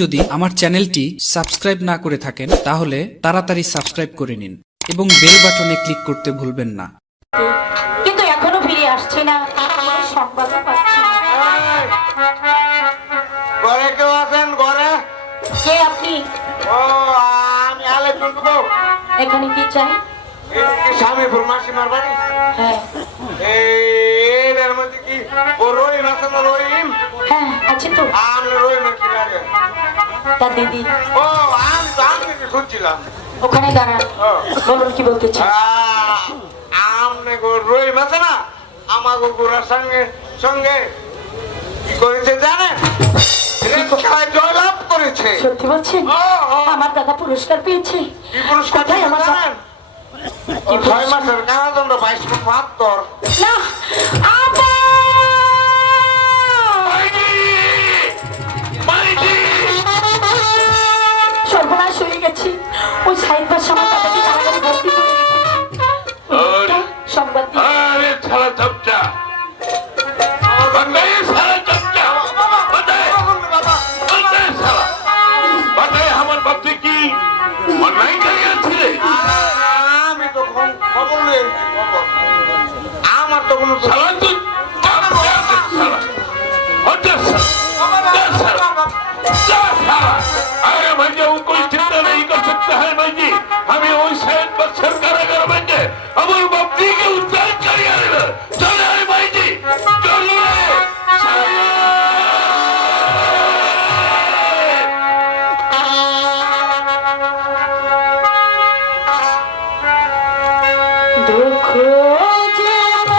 যদি আমার চ্যানেলটি সাবস্ক্রাইব না করে থাকেন তাহলে তাড়াতাড়ি সাবস্ক্রাইব করে নিন এবং বেল বাটনে ক্লিক করতে ভুলবেন না। কিন্তু এখনো ফিরে আসছে না, কোনো সংবাদও পাচ্ছি না। ঘরে কেউ আছেন? ঘরে কে আপনি? ও আমি আলেপুর গো। এখানে কি চাই? স্বামীপুর মাসিমার বাড়ি। হ্যাঁ এর মধ্যে কি ও রহিম আছে না? রহিম হ্যাঁ আছে তো। আমি রহিমের কি লাগে? তা দিদি ও আমি তো আমি খুঁজছিলাম। ওখানে দাঁড়ান, বলুন কি বলতে চাই। আমনে গো রহিম আছে না, আমাকে গোড়ার সঙ্গে সঙ্গে কি করেছে জানেন? খেলায় জয়লাভ করেছে। সত্যি বলছেন? আমার দাদা পুরস্কার পেয়েছে। কি পুরস্কার কোথায় আমার জানেন? কি 6 মাসের কারাদণ্ড 22,75। না আপা! সর্বনাশ হয়ে গেছি। ওই সাইড পাশে আমার দাদাকে কারাগারে ভর্তি করে রেখেছি। সংবাদ দিয়ে আরে ছাড়া চপটা আমার বাপে কি অন্যায় করিয়াছিলে? আমি তো খবর নিয়ে খবর আমার তো কোনো সালা তুই আমি ওই সাইড বছর কারাগার বেঁধে আমার বাপটিকে উদ্ধার করিয়া দিল। চলে আয় ভাইজি, চলে দুঃখ যেন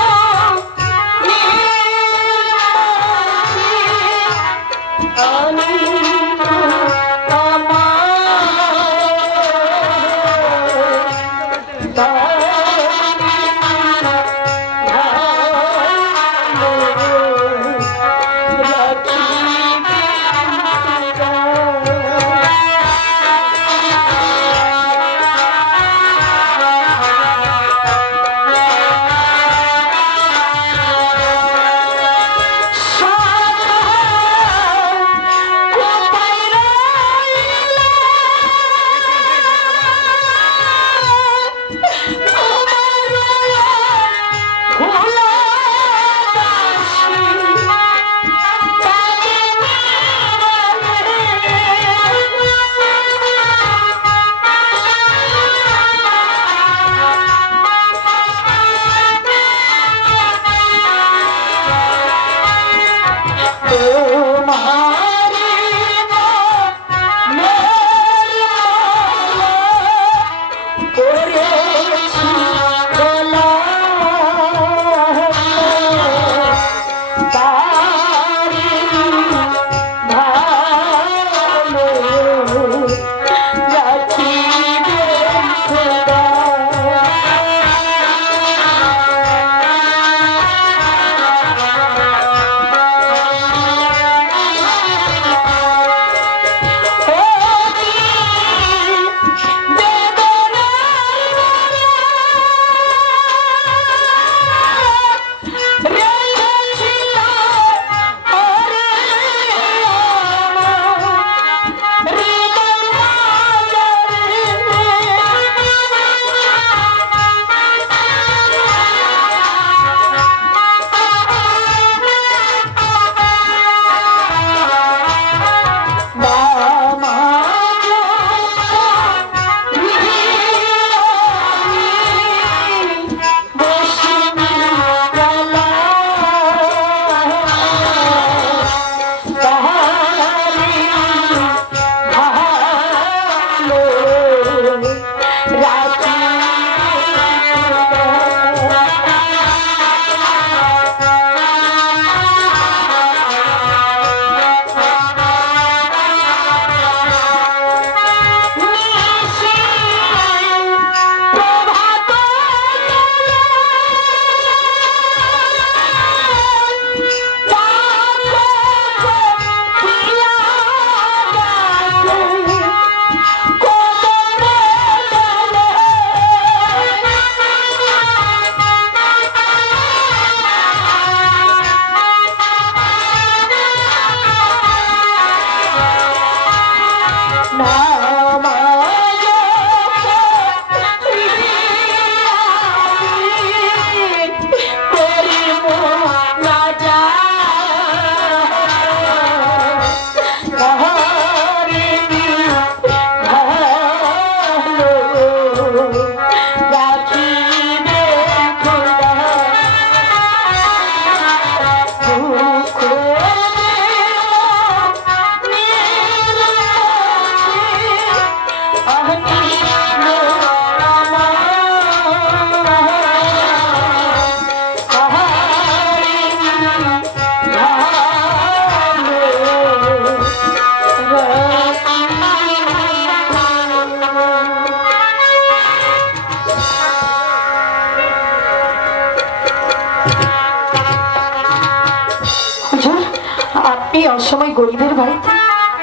এই অসময় গরিবের বাড়িতে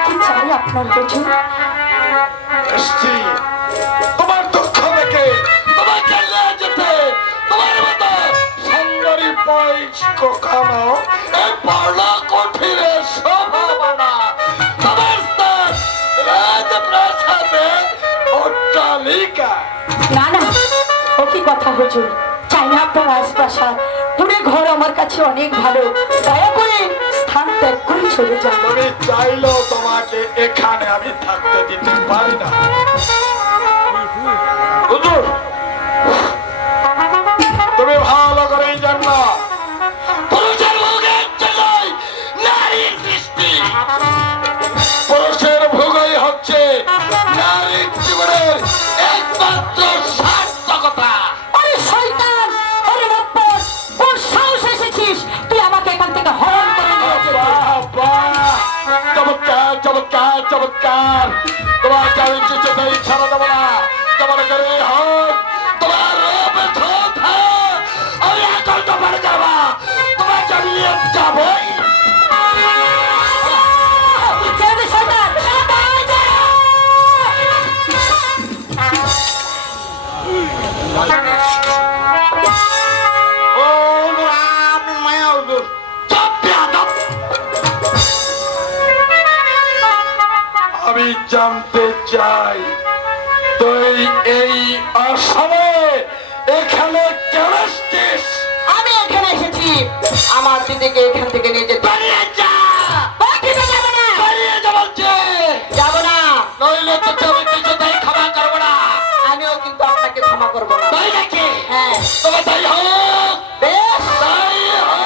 কি চাই আপনার হুজুর? এসছি তোমার দুঃখ দেখে, তোমাকে নিয়ে যেতে, তোমার মতো সুন্দরী পয়স কখনো এই বড় কঠিনে শোভা না। তোমার স্থান রাজপ্রাসাদে অট্টালিকা। না না, ও কি কথা হুজুর? চাই না আপনার রাজপ্রাসাদ, পুরো ঘর আমার কাছে অনেক ভালো। দয়া করে স্থান ত্যাগ করে চলে যান। তুমি চাইলেও তোমাকে এখানে আমি থাকতে দিতে পারি না। হুজুর, তুমি ভালো করেই জানো পুরুষের ভোগের জন্যই নারীর সৃষ্টি। পুরুষের ভোগই হচ্ছে নারীর জীবনের একমাত্র সার্থকতা। আরে শয়তান, আরে নপ্পর, কোন সাহস এসেছিস তুই আমাকে এখান থেকে হরণ করে নিয়ে যেতে? বাহ, বাহ, চমৎকার চমৎকার চমৎকার। তোমাকে আমি কিছুতেই ছাড়া দেবো না। তোমার করে হোক তোমার রূপ ধোঁধা, আমি এখন তো পারে যাবা, তোমাকে আমি নিয়ে যাবই। ছেড়ে দে শয়তান, শয়তান, যা! ও রাম মায়া হুজুর। চুপ বেয়াদব। আমি জানতে চাই তুই এই আসামে এখানে কেন এসেছিস? আমি এখানে এসেছি আমার দিদিকে এখান থেকে নিয়ে যেতে। বেরিয়ে যা। বাকিতে যাবো না, বেরিয়ে যা বলছি। যাবো না। নইলে তো আমি কিছুতেই ক্ষমা করবো না। আমিও কিন্তু আপনাকে ক্ষমা করবো না। তাই নাকি? হ্যাঁ, তবে তাই হোক, বেশ। তাই হোক।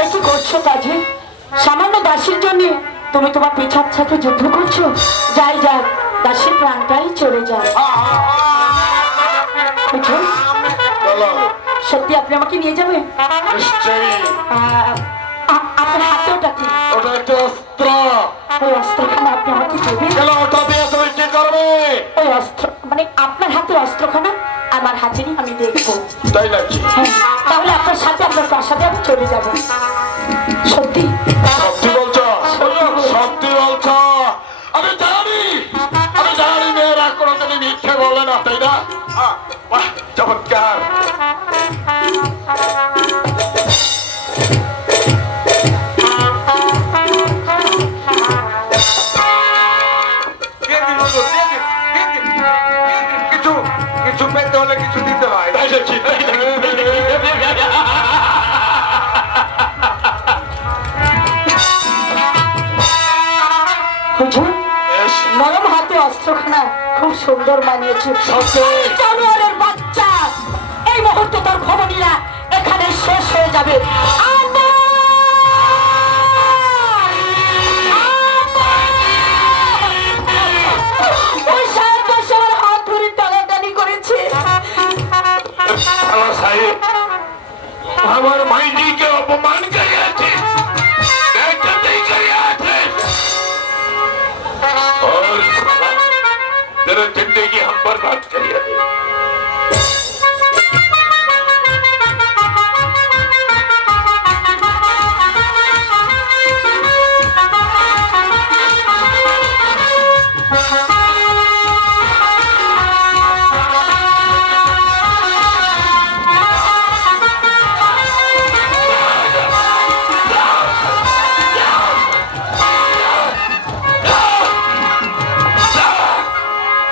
এই কি করছো কাজে? সামান্য দাসীর জন্য তুমি তোমার পেছার সাথে যুদ্ধ করছো? যাই যাক, দাসীর প্রাণটাই চলে যায়। হুজুর, বলো। সত্যি আপনি আমাকে নিয়ে যাবেন? নিশ্চয়ই। আপনার হাতে ওটা কি? ওটা একটা অস্ত্র। ওই অস্ত্রখানা আপনি আমাকে দেবেন? গেল ওটা দিয়ে তুমি কি করবে? ওই অস্ত্র মানে আপনার হাতের অস্ত্রখানা আমার হাতেরই আমি দেখবো। তাই নাকি? হ্যাঁ, তাহলে আপনার সাথে আপনার প্রাসাদে আমি চলে যাব। সত্যি? সত্যি বলছো? সত্যি বলছো? আমি জানি মেয়েরা কোনোদিনই মিথ্যে বলে না, তাই না? বাহ, চমৎকার। দিয়ে দিন হুজুর, দিয়ে দিন, দিয়ে দিন, দিয়ে দিন। কিছু কিছু পেতে হলে কিছু দিতে হয়। তাই নাকি? তাই নাকি? হুজুর, বেশ, নরম হাতে অস্ত্রখানা খুব সুন্দর মানিয়েছে। সত্যি। জানোয়ারের বাচ্চা, এই মুহূর্তে তোর ভবনীরা এখানে শেষ হয়ে যাবে। আম্মা! আম্মা! ওই সাহেব বসে আমার হাত ধরে টানাটানি করেছে। শালা সাহেব, আমার মাইনিকে অপমান করিয়াছে, বেইজ্জতি করিয়াছে। और साला, तेरा जिंदगी हम बर्बाद करिए दे।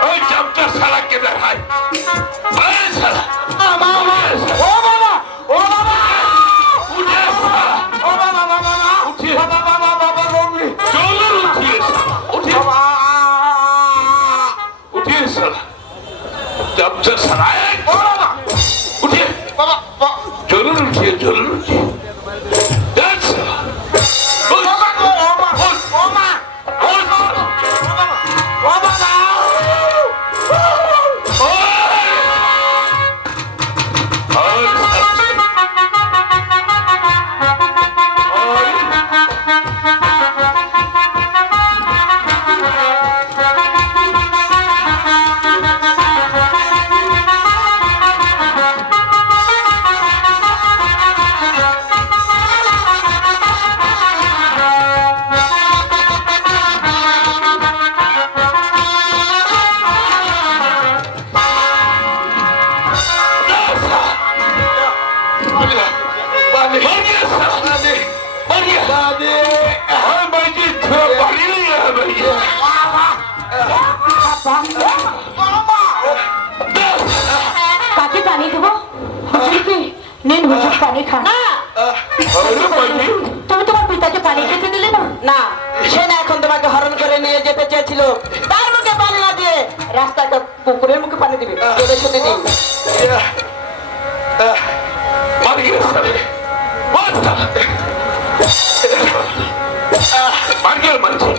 ওই চামচার শালা কেদার হাই, ওই শালা, ও বাবা, ও বাবা, উঠে শালা, ও বাবা, বাবা, উঠিয়ে। বাবা, বাবা, বাবা, গঙ্গি। জলুর উঠিয়ে শালা, উঠিয়ে, বাবা, উঠিয়ে শালা, চামচার শালা, এই, ও বাবা, উঠিয়ে, বাবা, জলুর উঠিয়ে, জলুর উঠিয়ে, দেখ শালা, ওই, বাবা, ও মা, ও মা, ওই, ও বাবা, ওই, নিন হুজুর পানি খান। না আরে পাইনি তুমি তোমার পিতাকে পানি খেতে দিলে না? না সে না এখন তোমাকে হরণ করে নিয়ে যেতে চেয়েছিল, তার মুখে পানি না দিয়ে রাস্তায় একটা পুকুরের মুখে পানি দিবে। তোদের সাথে দিন মারি গেছে মারটা মার্গের মানছি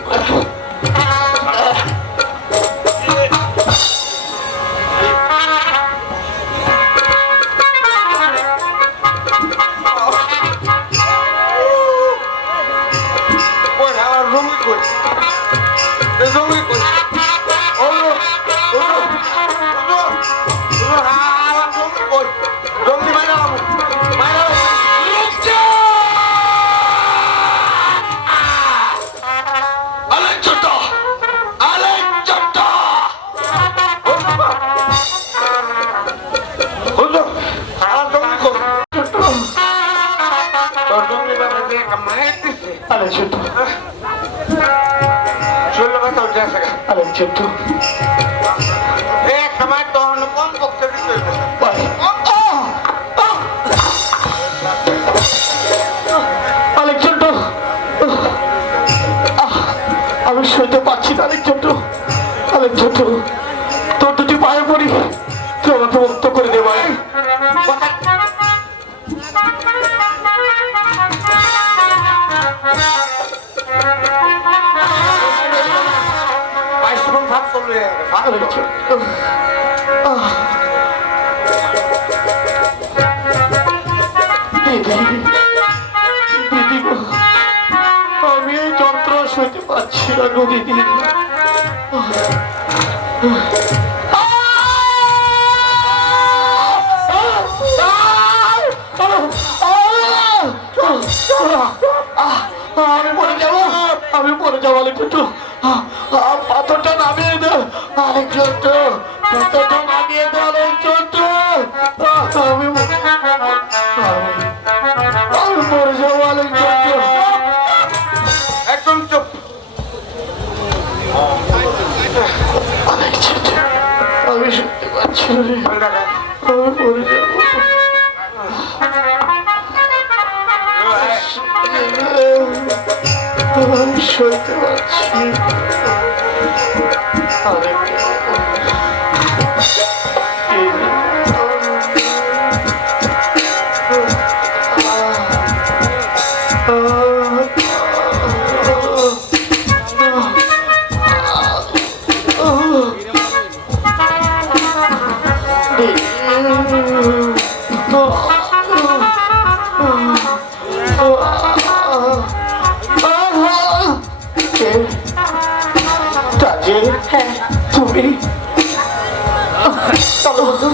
ওই আমার রুমি কই এই রুমি কই ওলো ওলো ওলো ওলো আমার রুমি কই রুমি মাইরা আলেক ছোট ওলো আমার রুমি কই তোর রুমি বাবা দিয়ে মাইর দিছে আলেক ছোট চলো কথা উঠে আসে আলেক ছোট এক সময় তো কম পক্ষে দিতে আলেক ছোট আমি শুনতে পাচ্ছি না আলেক ছোট তোর দুটি পায়ে পড়ি তুই আমাকে মুক্ত করে দে ভাই বাইশগুণ ভাগ করলে ভাগ আলেক ছোট দিদি গো, আমি এই যন্ত্র সইতে পারছি না গো দিদি আমি পরে যাবো আরেক একটু পাথরটা নামিয়ে দে আরেক একটু পাথরটা নামিয়ে দে আরেক একটু আমি পরে যাবো আরেক একটু একদম চুপ আমি শুনতে পাচ্ছি না রে। আমি পরে যাবো আমি শুনতে পাচ্ছি হ্যাঁ তুমি চলো বন্ধু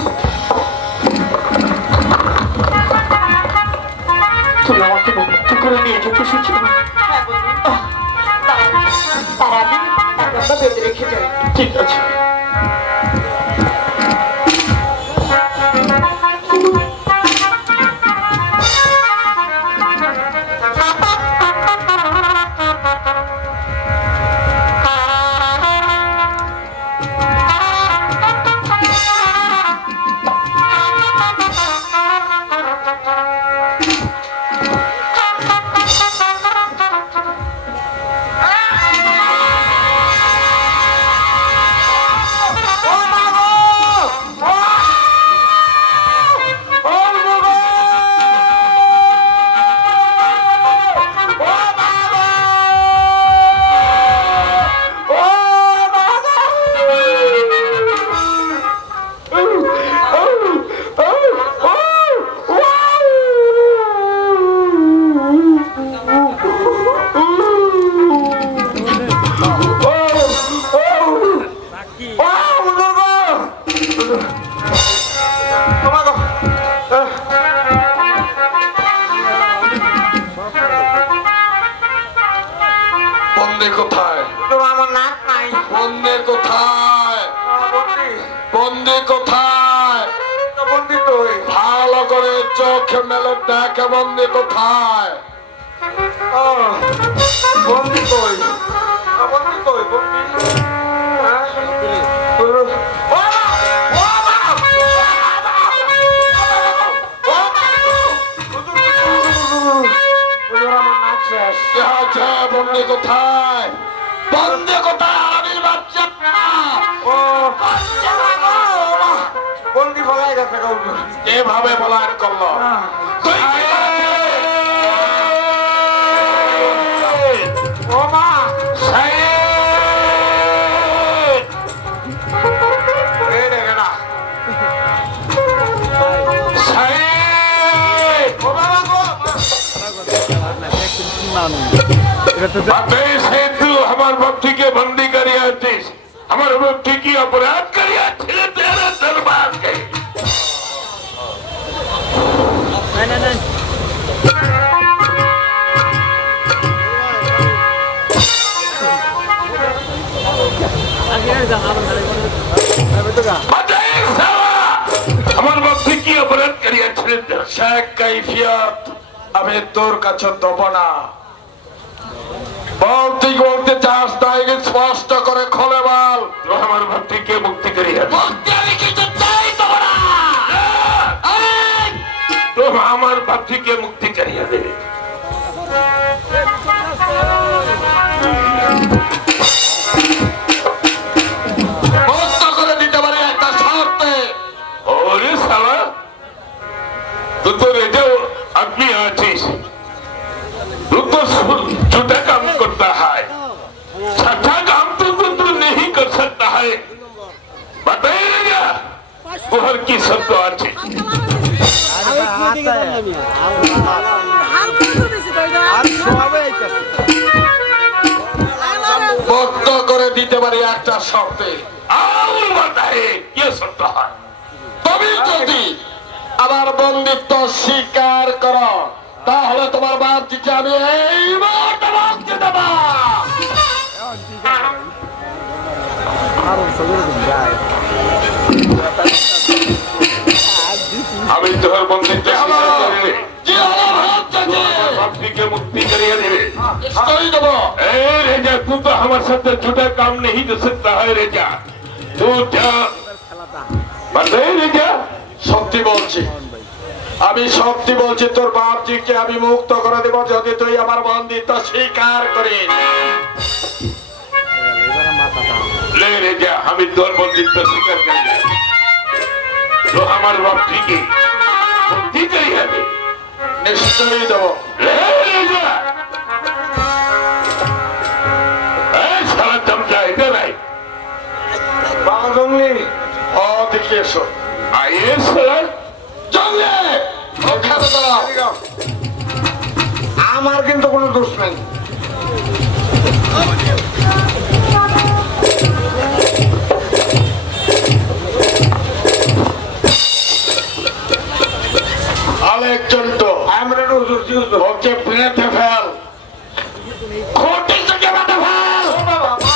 তুমি আমাকে মুক্ত করে নিয়ে যেতে এসেছো হ্যাঁ বন্ধু তার আগে তাকে আমরা বেঁধে রেখে যাই। ঠিক আছে বন্দে কোথায় তোমার আমার নাক নাই বন্দে কোথায় বন্দে কোথায় বন্দি তো ওই ভালো করে চোখ মেলে দেখে বন্দে কোথায় বন্দি তো ওই বন্দি তো ওই বন্দি শেষ। কি হয়েছে? বন্দি কোথায়? বন্দি কোথায়? আরামের বাচ্চা ও বন্দি ফলাই গেছে হুজুর। এভাবে পলায়ন করলো। তুই কি করেছিলি? ও মা সাইদ! এই দেখে না। সাইদ! ও বাবা গো बातें से तू हमारे भक्ति के बंदी करी आती, हमारे भक्ति की अपराध करी आती है तेरे दरबार के। बातें साला, हमारे भक्ति की अपराध करी आती है तेरे शेख कैफियत अबे तोर का चोदपना বলতে বলতে চাস তাই স্পষ্ট করে খোলে বল আমার ভক্তিকে মুক্তি করিয়া মুক্তি আমি কিছু চাই তোমরা তো আমার ভক্তিকে মুক্তি করিয়া দেবে মুক্ত করে দিতে পারে একটা শর্তে ওরে শালা তুই তো রেজেও আদমি আছিস तू तो झूठा काम करता है सच्चा काम तो तू नहीं कर सकता है बताइएगा हर की सब तो अच्छी মুক্ত করে দিতে পারি একটা শর্তে আর বাতায় কি শর্ত হয় তুমি যদি আমার বন্দিত্ব স্বীকার করো তাহলে তোমার বাপটিকে আমি এই মুহূর্তে মুক্তি দেব আমি তোর বন্দিত্ব স্বীকার করি কি হলো বাপটিকে মুক্তি করিয়ে দেবে নিশ্চয়ই দেব এই রেজা तू तो हमारे साथ झूठा काम नहीं कर सकता है रेजा तू क्या बताइए रेजा সত্যি বলছি আমি সত্যি বলছি তোর বাপজিকে আমি মুক্ত করে দেব যদি তুই আমার বন্দিত্ব স্বীকার করিস ले रे जा আমি তোর বন্দিত্ব স্বীকার করি তো আমার বাপজিকে মুক্তি করিয়ে দে নিশ্চয়ই দেব ले रे जा এই সারা চামচা ইধর আয় বাবা জঙ্গলি ও দেখি এসো আইয়ে সারা জঙ্গলে ওখানে দাঁড়াও আমার কিন্তু কোনো দোষ নাই আরেকজন তো আমরা হুজুর জি হুজুর ওকে পেটে ফেল খোটে থেকে বাঁধা ফেল বাবা মা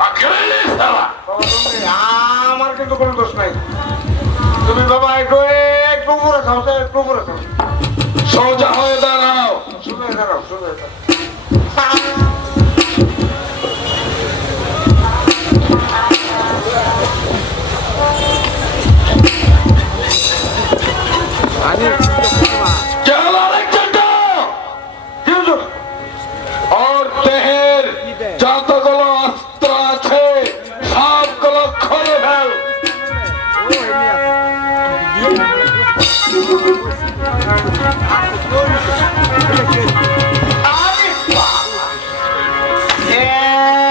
পাকড়ে সালা বাবা জঙ্গলি আমার কিন্তু কোনো দোষ নাই তুমি বাবা একটু উপরে খাও একটু উপরে খাও সোজা হয়ে দাঁড়াও শুনে দাঁড়াও শুনে দাঁড়াও चल আরেকজন তো জি হুজুর और তেহের যতগুলো অস্ত্র আছে সবগুলো খুলে ফেল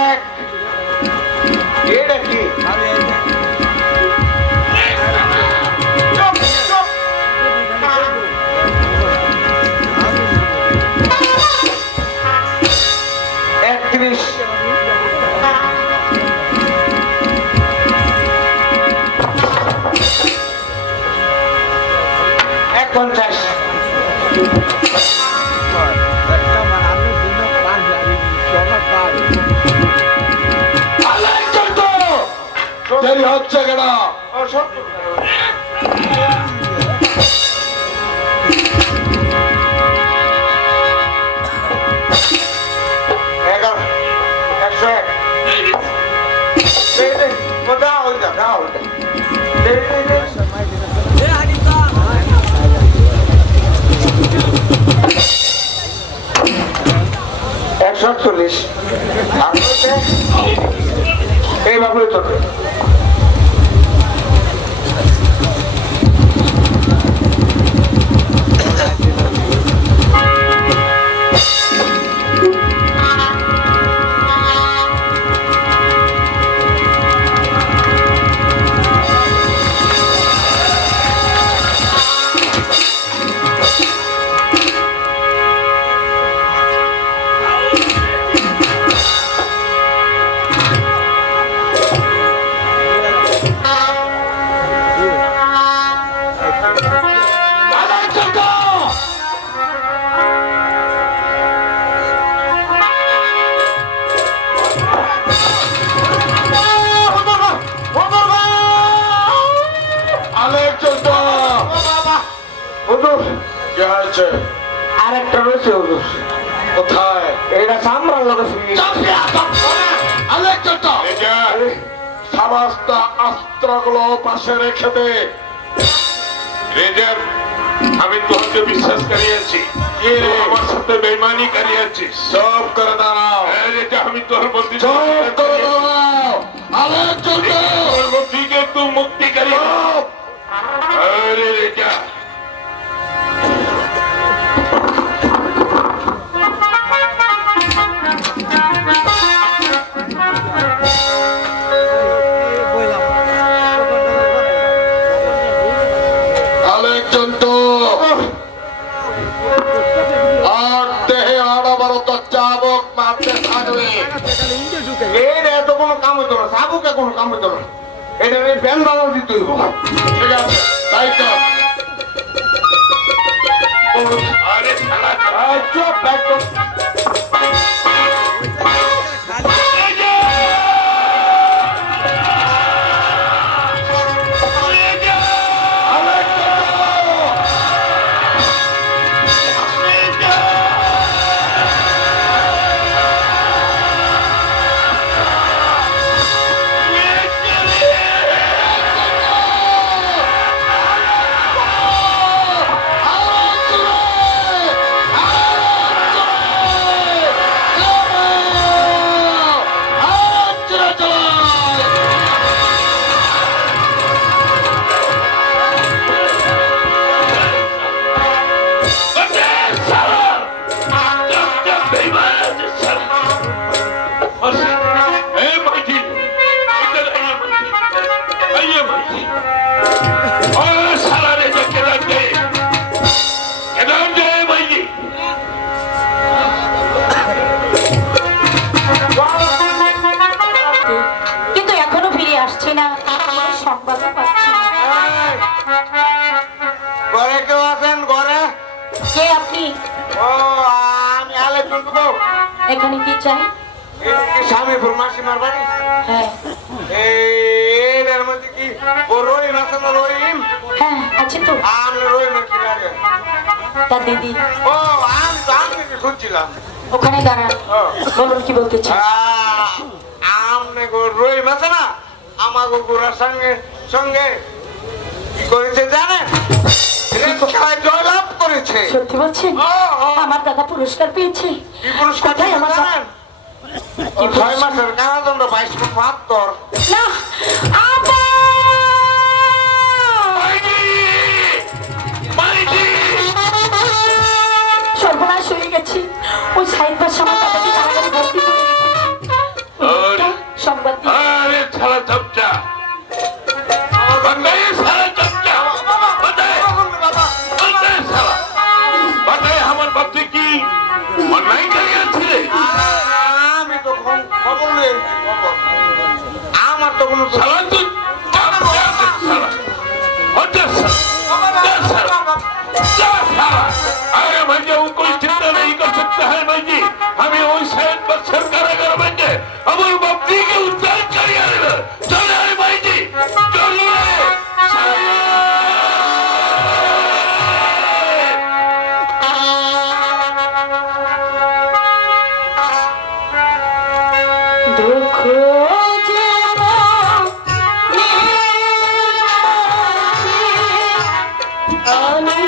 এক এটা কি চুপ, চুপ। 31 দেরি হচ্ছে কেন ও সত্য এগারো 101 দাও দাও খাবো তোকে। কি হয়েছে? আরেকটা রয়েছে হুজুর। কোথায়? এটা সামরার লোক আছে। সমস্ত অস্ত্রগুলো পাশে রেখে দে। রেজার, আমি তোমাকে বিশ্বাস করিয়েছি, আমার সাথে বেইমানি করিয়েছিস। সব করে দাঁড়াও, রেজা, আমি তোর বন্দি সব করে দাঁড়াও। আলেকজান্ডার, তোর বন্দিকে তুই মুক্তি করি। আরে রেজা, আলেকজান্ডার, আর দেহে অনবরত চাবুক মারতে থাকবে। এটা এত কোনো কাম হইতো না, সাবুকে কোনো কাম হইতো না। এটা ব্যান বাবা দিতে হইব। ঠিক আছে, তাই তো। আরে শালা, চুপ একদম। কিন্তু এখনো ফিরে আসছে না, কোনো সংবাদও পাচ্ছি না। ঘরে কেউ আছেন ঘরে? কে আপনি? ও, আমি আলেকজান্ডার তো। এখানে কি চাই? এটা কি স্বামীপুর মাসিমার বাড়ি? হ্যাঁ এর মধ্যে কি ও রহিম আছে না? রহিম হ্যাঁ আছে তো। আমি রহিমের কি লাগে? তার দিদি ও, আমি তো আমি শুনছিলাম। ওখানে দাঁড়ান, বলুন কি বলতে চাই। আমনে গো রহিম আছে না, আমাকে গোড়ার সঙ্গে সঙ্গে কি করেছে জানেন? খেলায় জয়লাভ করেছে। সত্যি বলছেন? ও, ও। আমার দাদা পুরস্কার পেয়েছে। কি পুরস্কার কোথায় আমার দাদা? জানেন? ও 6 মাসের কারাদণ্ড 22 ফুট 72। না আপা! সর্বনাশ হয়ে গেছি। ওই সাইড পাশে আমার দাদাকে কারাগারে ভর্তি করে রেখেছে। সংবাদ দিয়ে আরে শালা চপচা, বান্দাই শালা চপচা, বান্দাই, বান্দাই শালা, বান্দাই আমার বাপকে কি অন্যায় করিয়াছে? আমি তো খবর নিয়েছি, খবর। আমার তো কোনো শালা তুই শালা, হচ্ছে শালা, अरे भैया वो कोई चिंता नहीं कर सकता है भाई जी। हमें वही शायद पर सरकार अगर बन जाए अब उन बप्ती के उद्धार करिए चले भाई जी चलिए। দুঃখ আমি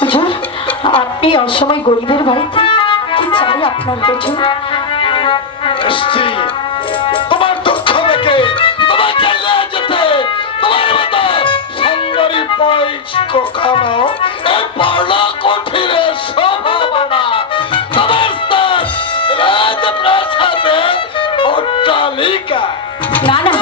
হুজুর, আপনি অসময় গরিবের বাড়িতে কি চাই আপনার হুজুর? এসছি তোমার দুঃখ দেখে, তোমাকে নিয়ে যেতে, তোমার মতো সুন্দরী বয়স্ক কানো এই বড় কঠিনে শোভাবানা তোমার স্থান রাজপ্রাসাদে অট্টালিকা। না না,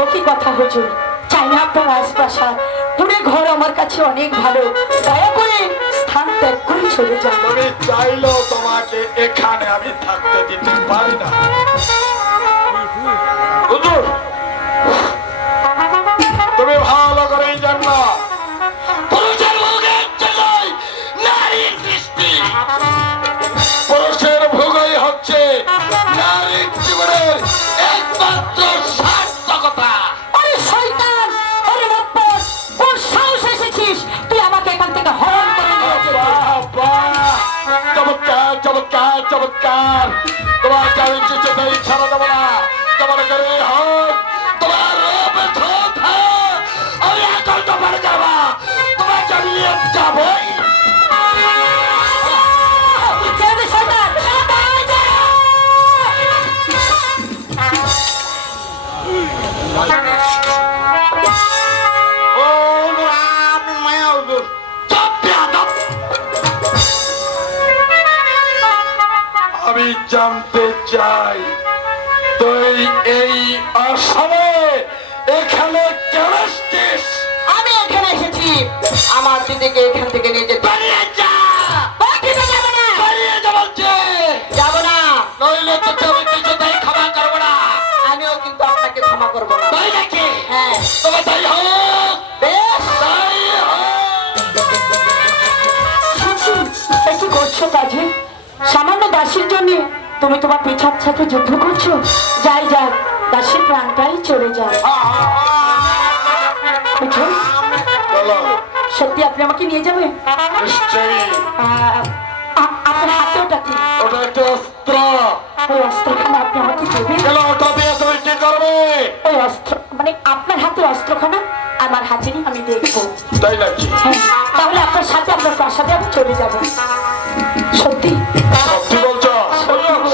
ও কি কথা হুজুর? চাই না আপনার রাজপ্রাসাদ, পুরো ঘর আমার কাছে অনেক ভালো, দয়া করে স্থান ত্যাগ করে চলে যান। তুমি চাইলেও তোমাকে এখানে আমি থাকতে দিতে পারি না। হুজুর, তুমি ভালো করেই জানো পুরুষের ভোগের জন্যই নারীর সৃষ্টি। পুরুষের ভোগই হচ্ছে নারীর জীবনের একমাত্র সার্থকতা। আরে শয়তান, আরে বাপ্পা, কোন সাহস এসেছিস তুই আমাকে এখান থেকে হরণ করে নিয়ে যেতে? চমৎকার চমৎকার চমৎকার, তোমাকে আমি কিছুতেই ছাড়া দেবো না। তোমার করে হোক তোমার রূপ ধোঁধা, আমি এখন তোমার যাবা, তোমাকে আমি নিয়ে যাবই। ছেড়ে দে শয়তান, ও আমি মায়া হুজুর। চুপ বেয়াদব। আমি জানতে চাই তুই এই আসামে এখানে কেন এসেছিস? আমি এখানে এসেছি আমার দিদিকে এখান থেকে নিয়ে যেতে। বেরিয়ে যা, বাকিটা যাবে না, বেরিয়ে যা বলছি। যাবো না। নইলে তোকে আমি কিছুতেই ক্ষমা করবো না। আমিও কিন্তু আপনাকে ক্ষমা করবো না। তাই নাকি? হ্যাঁ, তবে তাই হোক, বেশ। তাই হোক। এ কি করছো কাজে? সামান্য দাসীর জন্য তুমি তোমার পেছার সাথে যুদ্ধ করছো? যাই যাক, দাসীর প্রাণটাই চলে যায়। হুজুর, চলো, সত্যি আপনি আমাকে নিয়ে যাবেন? নিশ্চয়ই। আপনার হাতে ওটা কি? ওটা একটা অস্ত্র। ওই অস্ত্রখানা আপনি আমাকে দেবেন? গেল, ওটা দিয়ে তুমি কি করবে? ওই অস্ত্র মানে আপনার হাতের অস্ত্রখানা আমার হাতেরই আমি দেখবো। তাই নাকি? হ্যাঁ, তাহলে আপনার সাথে আপনার প্রাসাদে আমি চলে যাব। সত্যি? সত্যি বলছো?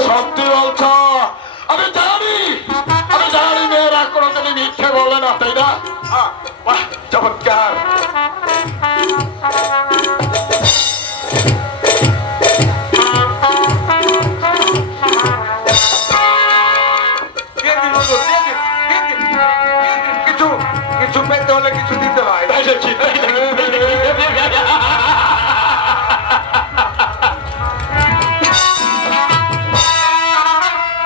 সত্যি বলছো? আমি জানি মেয়েরা কোনোদিনই মিথ্যে বলে না, তাই না? বাহ, চমৎকার। দিয়ে দিন হুজুর, দিয়ে দিন, দিয়ে দিন, দিয়ে দিন। কিছু কিছু পেতে হলে কিছু দিতে হয়। তাই নাকি? তাই নাকি?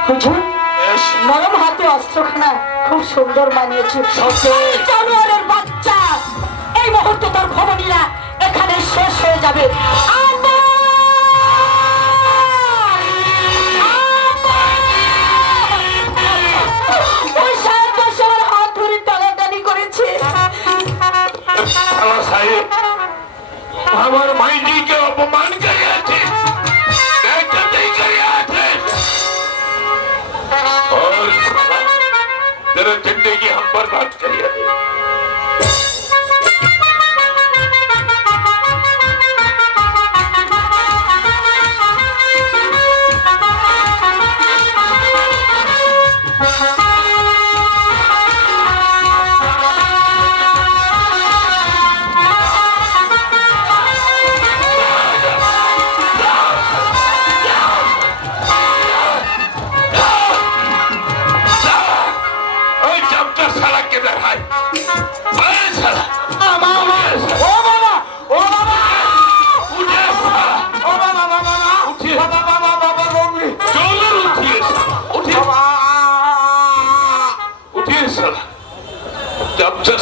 হুজুর, বেশ, নরম হাতে অস্ত্রখানা খুব সুন্দর বানিয়েছে। সত্যি। জানোয়ারের বাচ্চা, এই মুহূর্তে তোর খবরীরা এখানে শেষ হয়ে যাবে। আম্মা! আম্মা! ওই সাহেব বসে আমার হাত ধরে টানাটানি করেছে। শালা সাহেব, আমার মাইনিকে অপমান করিয়াছে, বেইজ্জতি করিয়াছে। और साला, तेरे जिंदगी हम बर्बाद करिए दे।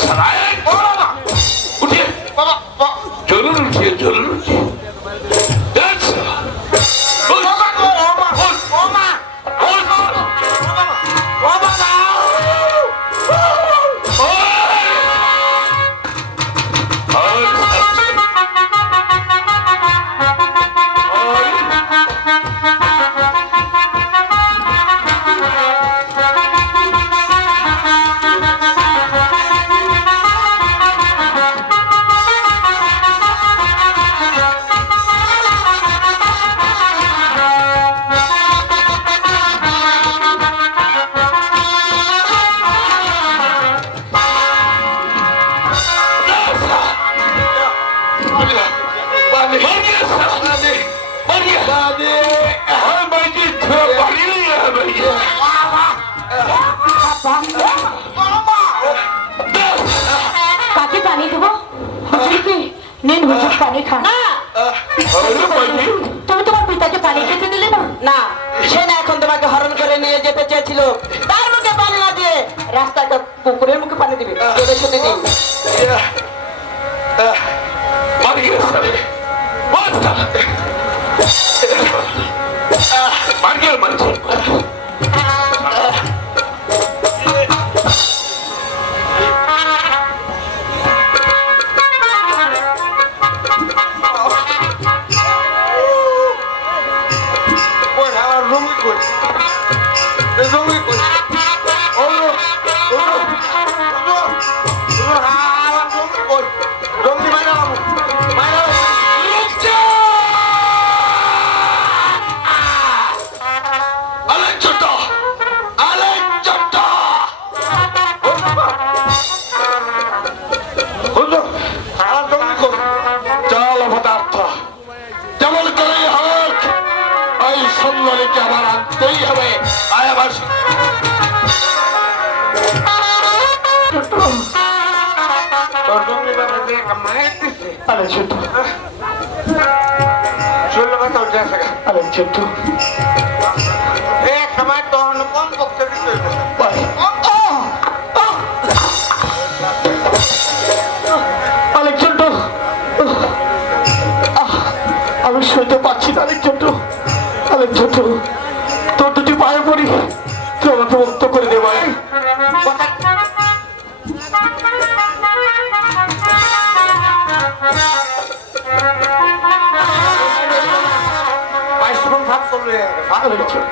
সারায় ও বাবা উঠিয়ে বাবা জরুর উঠিয়ে জরুর উঠিয়ে আচ্ছা ওই, বাবা গো, ও মা ও মা ওই, ও বাবা কাকে পানি দেবো হুজুরকে নিন হুজুর পানি খান না তুমি তোমার পিতাকে পানি খেতে দিলে না না সে না এখন তোমাকে হরণ করে নিয়ে যেতে চেয়েছিল তার মুখে পানি না দিয়ে রাস্তায় একটা কুকুরের মুখে পানি দিবে তোদের সাথে দিন ওই আমার রুমি কই রুমি কই ওলো ওলো ওলো আমার রুমি কই রুমি মাইরা মাইরা হুজুর আমার রুমি কই চল অপদার্থ যেমন করেই হোক ওই সুন্দরীকে আমার আনতেই হবে আয় আমার তোর রুমি বাবা দিয়ে মায়ের দিচ্ছে আরে ছোট ষোলো কথা উঠে আসে আরে ছোট এক সময় তো অন্য কম পক্ষে দিতে অনেক ছোট আমি শুনতে পাচ্ছি না অনেক ছোট তোর দুটি পায়ে পড়ি তুই আমাকে মুক্ত করে দে ভাই বাইশরুম ভাগ করলে অনেক ছোট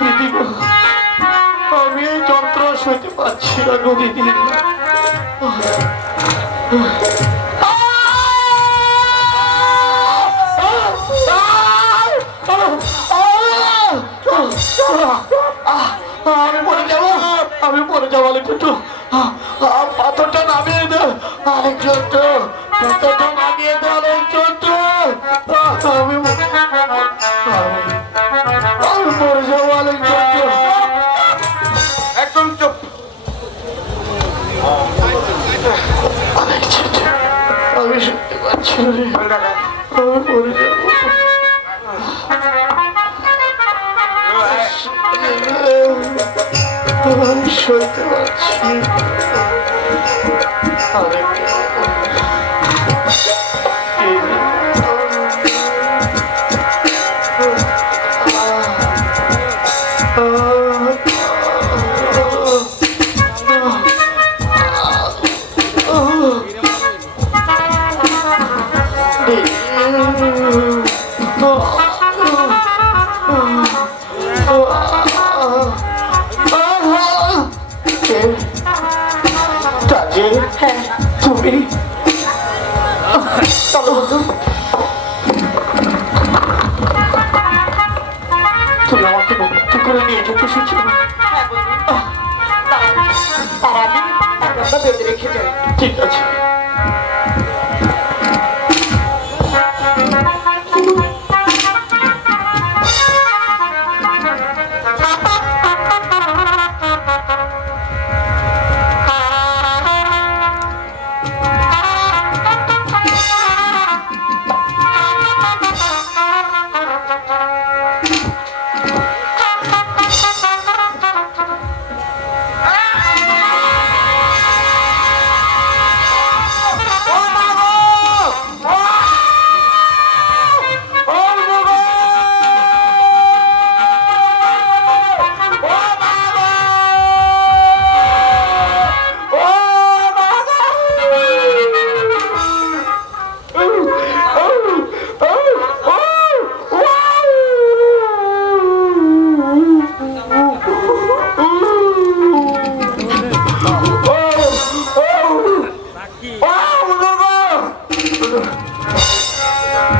দিদি গো, আমি এই যন্ত্র সইতে পারছি না গো দিদি আমি পড়ে যাবো অনেক একটু পাথরটা নামিয়ে দে আরেক যন্ত্র পাথরটা নামিয়ে দে অনেক যন্ত্র আমি পড়ে যাবো অনেক যন্ত্র একদম চুপ অনেক ছোট আমি শুনতে পাচ্ছি না রে। আমি পড়ে যাবো আমি শুনতে পাচ্ছি অনেক হ্যাঁ তুমি চলো বন্ধু তুমি আমাকে মুক্তি করে নিয়ে যেতে এসেছো হ্যাঁ বন্ধু তার আগে তাকে আমরা বেঁধে রেখে যাই ঠিক আছে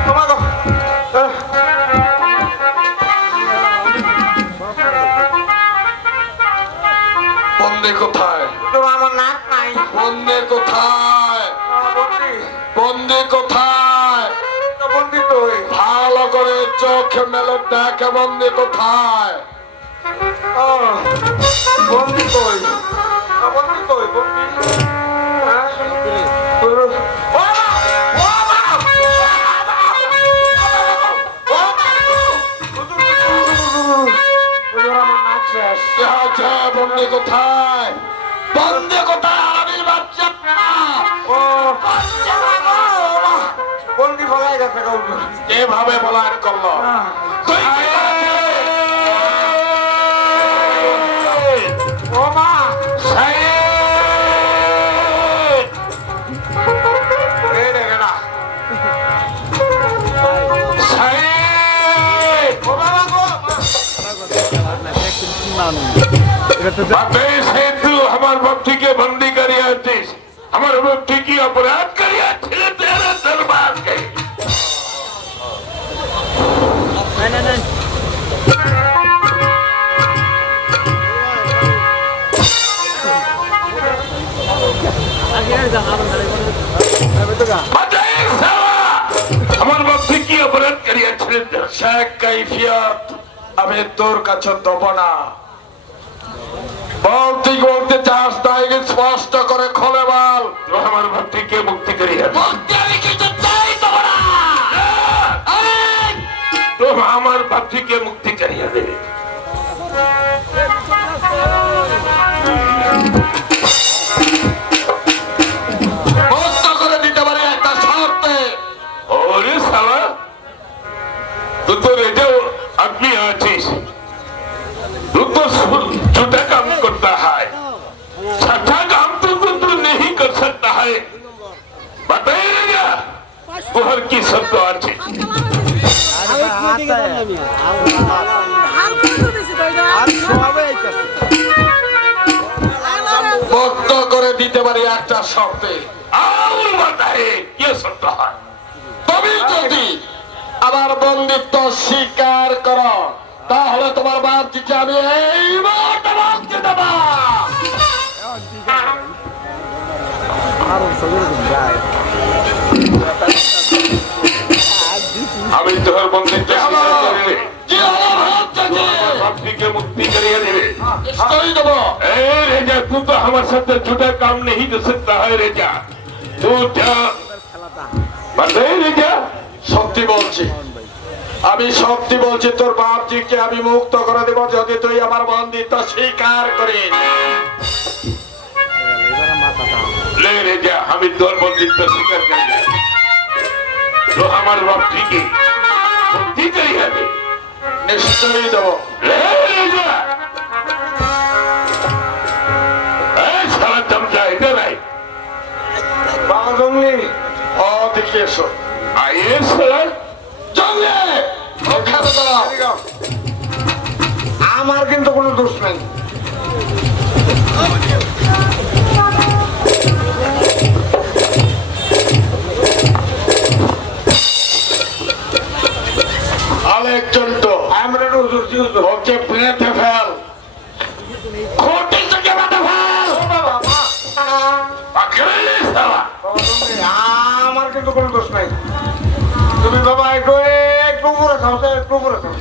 তোমাকে বন্দে কোথায়? তোমার আমার নাক নাই বন্দে কোথায়? বন্দি বন্দে কোথায়? বন্দি তো ভালো করে চোখে মেলে দেখে বন্দে কোথায়? বন্দি কই বন্দি কই বন্দি হ্যাঁ? ও মা! ও মা! ও মা! হুজুর, আমার নাক শেষ। কি হয়েছে? বন্দে কোথায়? বন্দে কোথায়? আরবির বাচ্চা ও বন্দি ফলাই গেছে গো হুজুর। এভাবে পলায়ন করলো। তুই কি ও মা! এই দেখে না। ও বাবা গো, तू हमारे भक्ति के बंदी करी आती हमारे भक्ति की अपराध करी आती तेरे दरबार के আমার ভক্তি কি অপরাধ করিয়াছিলেন শেখ কাইফিয়াত আমি তোর কাছে দেব না। বলতে বলতে চাস তাই স্পষ্ট করে খোলে বল। আমার ভক্তিকে মুক্তি করিয়া আমি কিছু চাই দেব না। তো আমার ভক্তিকে মুক্তি করিয়া দেবে মুক্ত করে দিতে পারি একটা শর্তে। ओरे साला तू तो रेजा आदमी आतीस तू तो छोटा काम करता है छठा काम तो तू नहीं कर सकता है बताइएगा वो हर की सब तो आती মুক্ত করে দিতে পারি একটা শর্তে। और बताए ये सब तो है তুমি যদি আমার বন্দিত্ব স্বীকার করো তাহলে তোমার বাপজিকে আমি এই মুহূর্তে মুক্তি দেব। আমি তোর বন্ধুত্ব স্বীকার করে কি হলো বাপজি? भक्ति के मुक्ति करिए देवे নিশ্চয়ই দেব। ए रेजा तू तो हमारे साथ छोटा काम नहीं कर सकता है रेजा तू क्या बताए रेजा সত্যি বলছি, আমি সত্যি বলছি তোর বাপজিকে আমি মুক্ত করে দেব যদি তুই আমার বন্দিত্ব স্বীকার করিস। ले रेजा हम तोर बंदित्व स्वीकार कर तो हमारे भक्ति की मुक्ति करिए दे নিশ্চয়ই দেব। ले रेजा ए साला चमचा इधर आई বাবা জঙ্গলি ও দেখে এসো। आइए साला জঙ্গলে ওখানে দাঁড়াও। আমার কিন্তু কোনো দোষ নাই আলেকজান্ডার আমরা তো হুজুর জি হুজুর ওকে পেটে ফেল, খুঁটি থেকে বেঁধে ফেল। अकेले साला বাবা জঙ্গলি, আমার কিন্তু কোনো দোষ নাই তুমি বাবা একটু একটু উপরে খাও তো, একটু উপরে খাও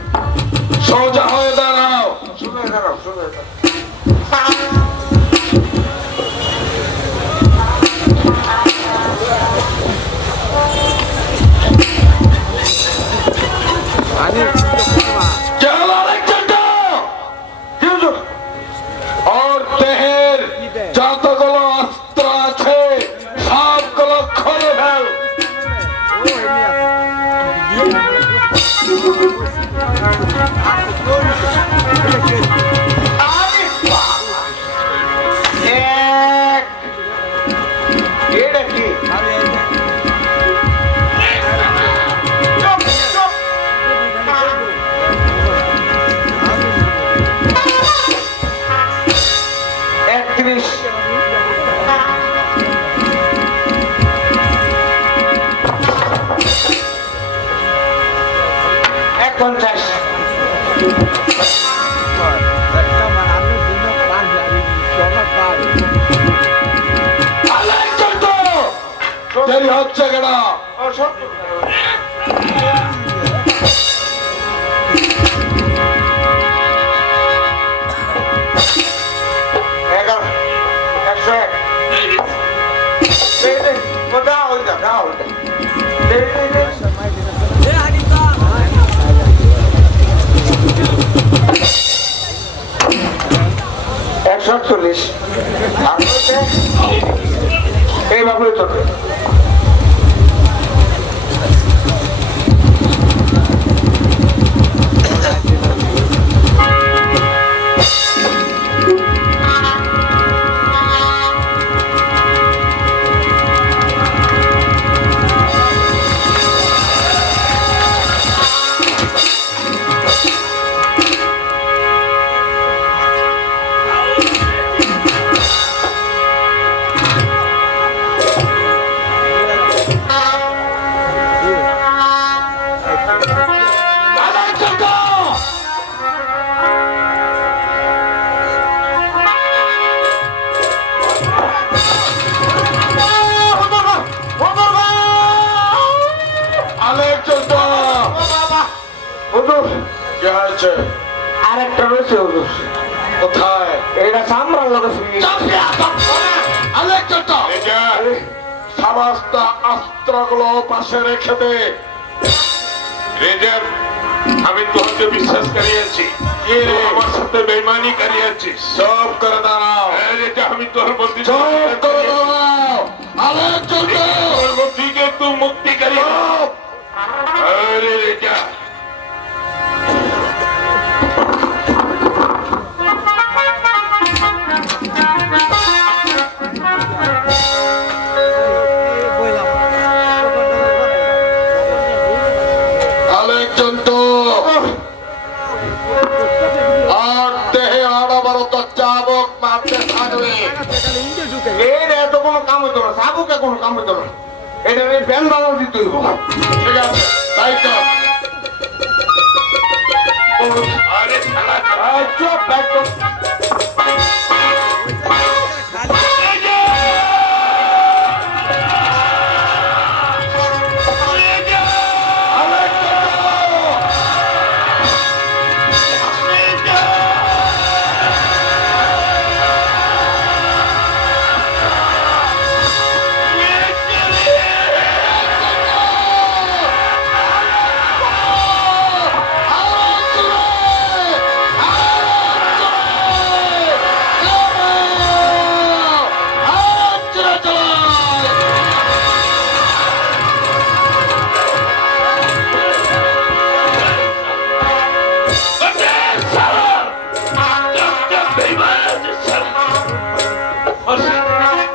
সোজা হয়ে দাঁড়াও। শুনে দাঁড়াও শুনে দাঁড়াও চল আলেকজান্ডার, জি হুজুর ওর দেহের যতগুলো অস্ত্র আছে সবগুলো খুলে ফেল। এক এটা কি চুপ, চুপ। 31 50 আলেকজান্ডার দেরি হচ্ছে কেন? ও 70 11 101 দাও দাও 140 এই বাবু তো কি হয়েছে? আরেকটা রয়েছে হুজুর কোথায়? এটা সামরার লোক আলেকজান্ডার রেজার, সমস্ত অস্ত্রগুলো পাশে রেখে দে। রেজার, আমি তোমাকে বিশ্বাস করিয়েছি, কি রে? আমার সাথে বেইমানি করিয়েছিস। চুপ করে দাঁড়াও, রেজা, আমি তোর বন্ধু, চুপ করে দাঁড়াও। আলেকজান্ডার তোর বন্ধুকে তুই মুক্তি করিয়ে দে। চুপ। আরে রেজা, আলেকজান্ডার আর দেহে আড়াবারত চাবক মারতে থাকবে। এটা এত কোনো কাম হইতো না সাবুকে কোনো কাম হইতো না এটা এই ব্যান বানাও দিতে হইব ঠিক আছে, তাই তো। আরে শালা, চুপ একদম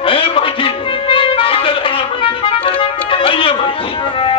Hey, Mikey! Iyer, Mikey!